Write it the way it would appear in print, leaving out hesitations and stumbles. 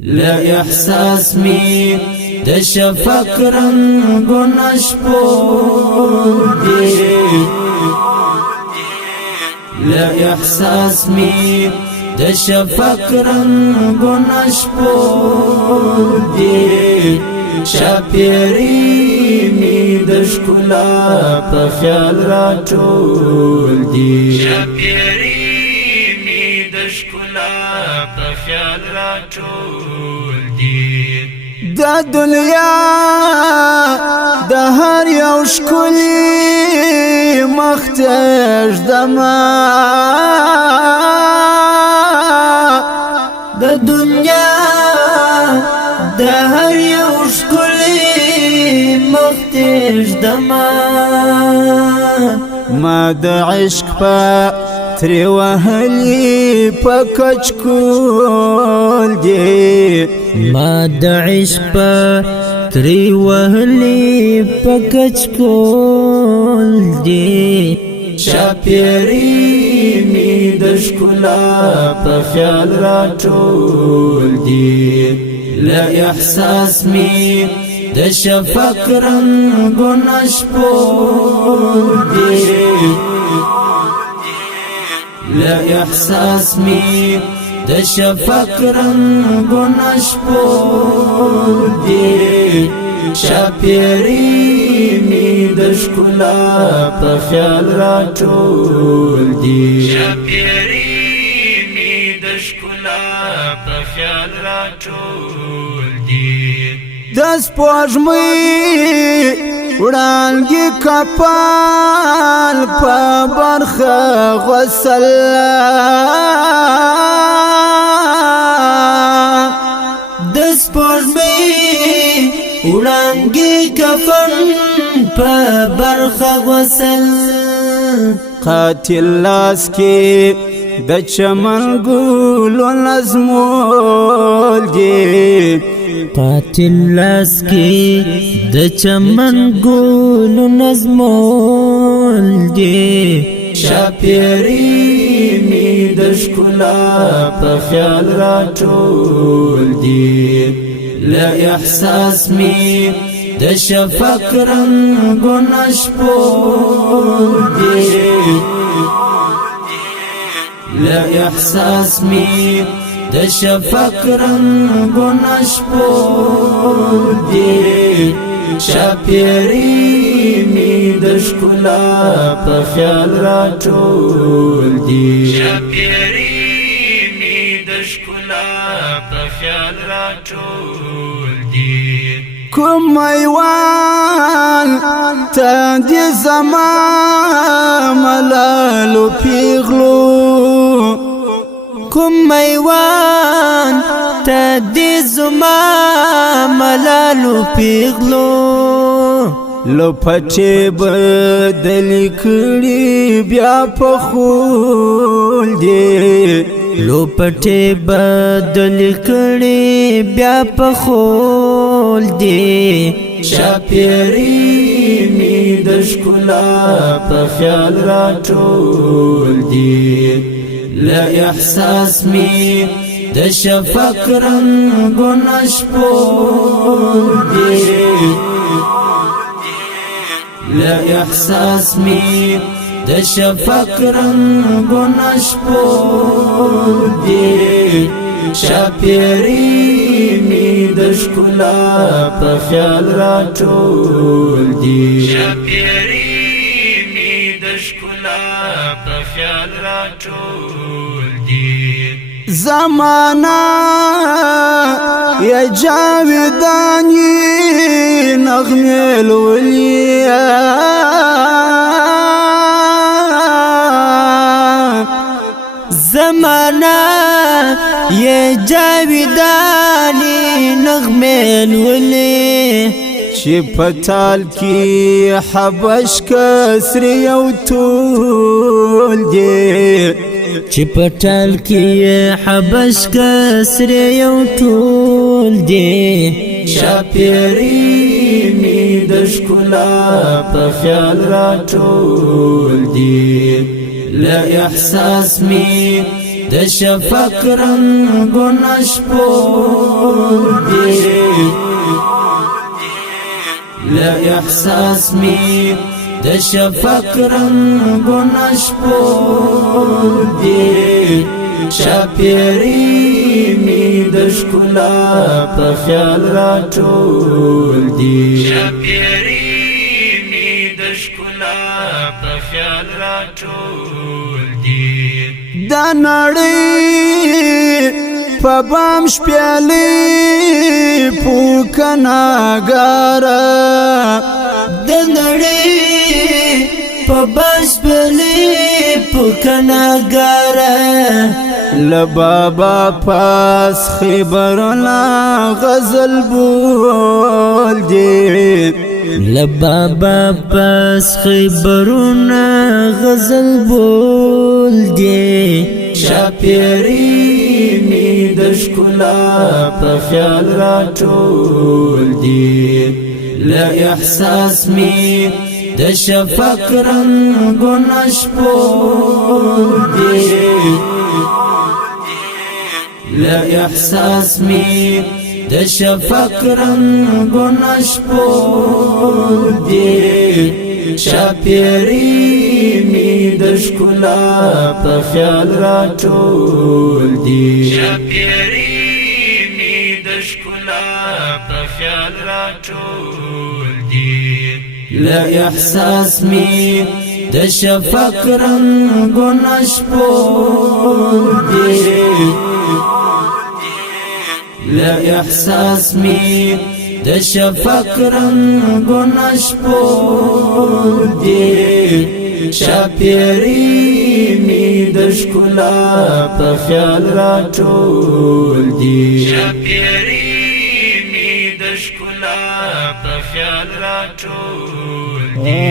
لا احساس می د شفق رنگونه شپور دی لا احساس می د شفق رنگونه شپور دی شاپیری می د ښکلا په خیال راټول دی شاپیری می د ښکلا په خیال راټول دی دا دنیا د هر یو ښکلي مختج دما د دنیا د هر یو ښکلي مختج دما ما د عشق په تری وهلی په کچکول دی ما د عشق په تری وهلی په کچکول دی شاپیری می د ښکلا په خیال راټول دی لا احساس می د شفق رنگونه شپور دی لا احساس می د شفق رنگونه شپور دی شاپیری می د ښکلا په خیال راټول دی شاپیری می د ښکلا په خیال راټول دی د سپوږمۍ وړانګې کپال په برخه غسل د سپوږمۍ وړانګې کفن په برخه غسل قاتل لاس کې د چمن ګلو نظمول دی قاتل لاس کې د چمن ګلو نظمول دی شاپیری می د ښکلا په خیال راټول دی لا احساس می د شفق رنگونه شپور دی لا احساس می د شفق رنگونه شپور دی شاپیری می د ښکلا په خیال راټول دی شاپیری می د ښکلا په خیال راټول دی کوم میوان ته دې زما ملالو پیغلو کوم میوان ته دې زما ملالو پیغلو لو پټې بدلې کړي بیا په خول دی لو پټې بدلې کړي بیا په خول دی شاپیری می د ښکلا په خیال راټول دی لا احساس می د شفق رنگونه شپور دی لا احساس می د شفق رنگونه شپور دی شاپیری می د ښکلا په خیال راټول دی شاپیری می د ښکلا په خیال راټول دی زمانہ یا جاویدانی نغمه لولیا زمانہ یا جاویدانی نغمه لولیا چې پتال کی حبش کسر یو طول دی چې پتال کی حبش کسر یو طول دی شاپیری می د ښکلا په خیال راټول دی لا احساس می د شفق رنگونه شپور دی له احساس می د شفق رنگونه شپور دی شاپیری می د ښکلا په خیال راټول دی شاپیری می د ښکلا په خیال راټول دی دا نړۍ په بام شپیلې پوکناګاره د نړۍ په بام شپیلې پوکناګاره لبابا پاس خبرنا غزل بول دی لبابا پاس خبرنا غزل بول دی شاپیری می د ښکلا په خیال راټول دی له احساس می د شفق رنگونه شپور دی له احساس می د شفق رنگونه شپور دی شاپیری می د ښکلا په خیال راټول دی شاپیری می د ښکلا په خیال راټول دی له احساس می د شفق رنگونه شپور دی له احساس می د شفق رنگونه شپور دی شاپیری می د ښکلا په خیال راټول دی شاپیری می د ښکلا په خیال راټول دی